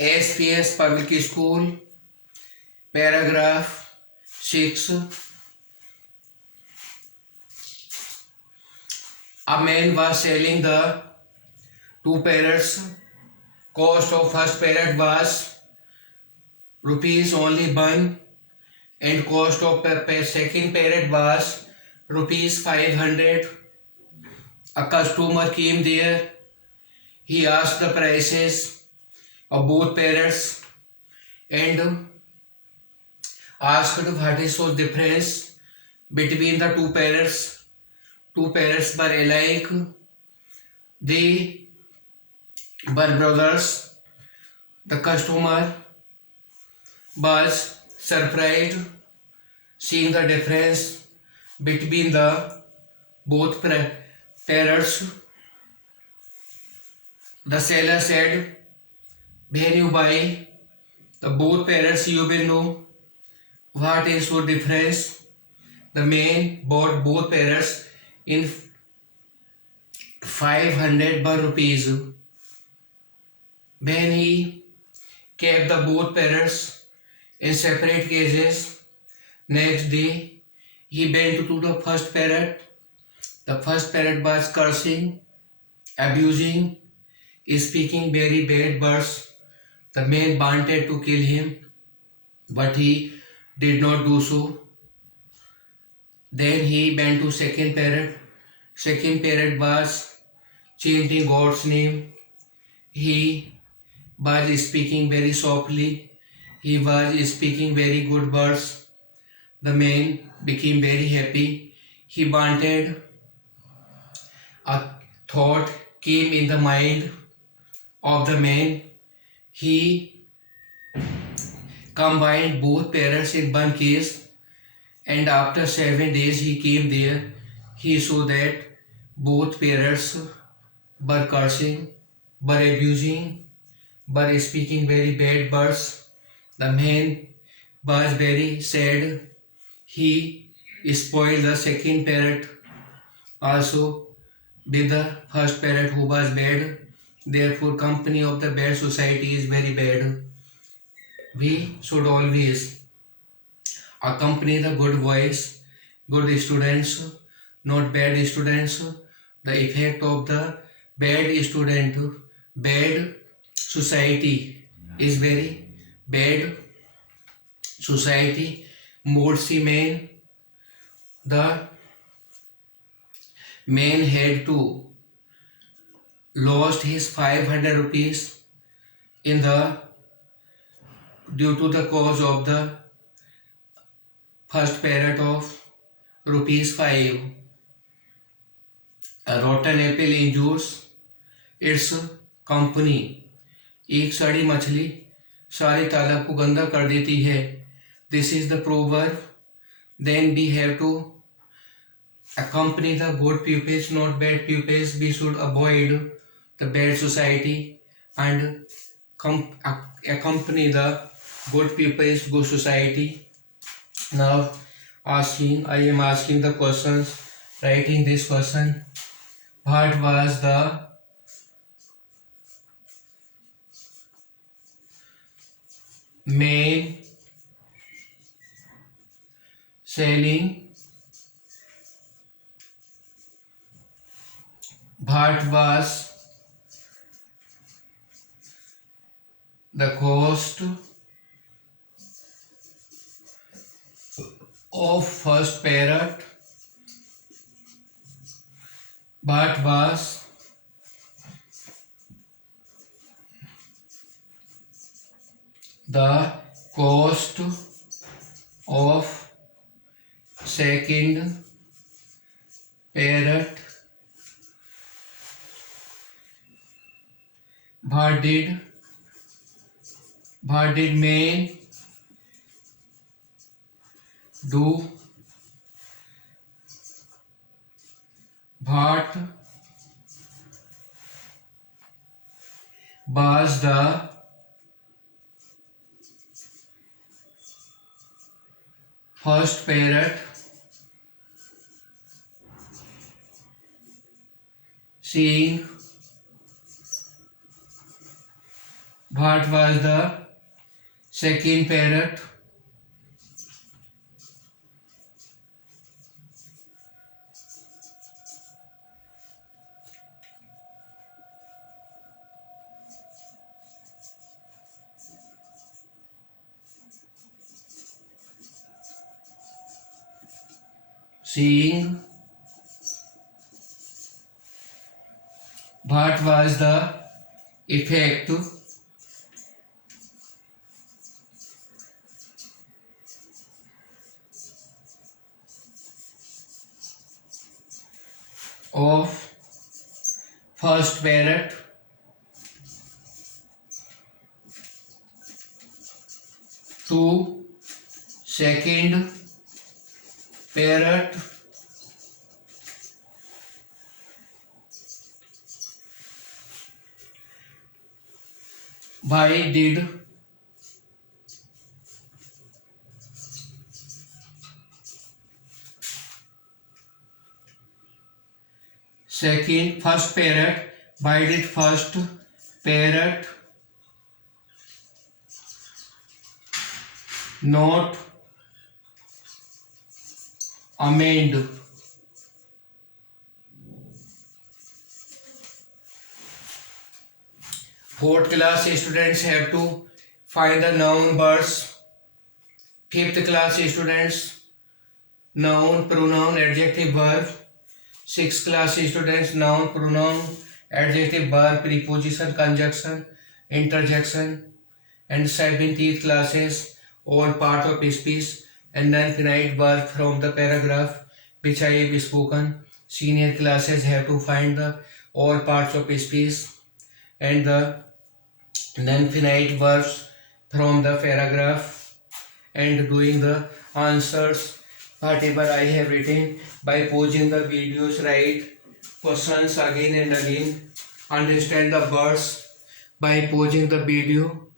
SPS Public School, paragraph 6. A man was selling the two parrots. Cost of first parrot was rupees only 1 and cost of second parrot was rupees 500. A customer came there. He asked the prices of both parrots and asked what is the difference between the two parrots. Two parrots were alike. They were brothers. The customer was surprised seeing the difference between the both parrots. The seller said, when you buy the both parrots, you will know what is the difference. The man bought both parrots in 500 rupees. When he kept the both parrots in separate cages, next day he went to the first parrot. The first parrot was cursing, abusing, speaking very bad words. The man wanted to kill him, but he did not do so. Then he went to second parrot. Second parrot was chanting God's name. He was speaking very softly. He was speaking very good words. The man became very happy. He wanted, a thought came in the mind of the man. He combined both parrots in one case, and after 7 days he came there. He saw that both parrots were cursing, were abusing, were speaking very bad words. The man was very sad. He spoiled the second parrot also with the first parrot who was bad. Therefore, company of the bad society is very bad. We should always accompany the good voice, good students, not bad students. The effect of the bad student, bad society is very bad society. Morsi man, the man had to lost his 500 rupees in the due to the cause of the first parrot of rupees 5. A rotten apple injures its company. एक सड़ी मछली सारे तालाब को गंदा कर देती है. This is the proverb. Then we have to accompany the good pupils, not bad pupils. We should avoid the bad society and accompany the good pupils, good society. Now I am asking the questions, writing this question. What was the main selling? What was the cost of first parrot? What was the cost of second parrot? What did man do? What was the first parrot seeing? What What was the second parrot? Seeing. What was the effect of first parrot to second parrot? Why did first parrot not amend? Fourth class students have to find the noun words. Fifth class students noun, pronoun, adjective, verb. Sixth class students noun, pronoun, adjective, verb, preposition, conjunction, interjection. And 17th classes all parts of speech and non-finite verb from the paragraph which I have spoken. Senior classes have to find the all parts of speech and the non-finite verbs from the paragraph and doing the answers whatever I have written by pausing the videos. Write questions again and again. Understand the words by pausing the video.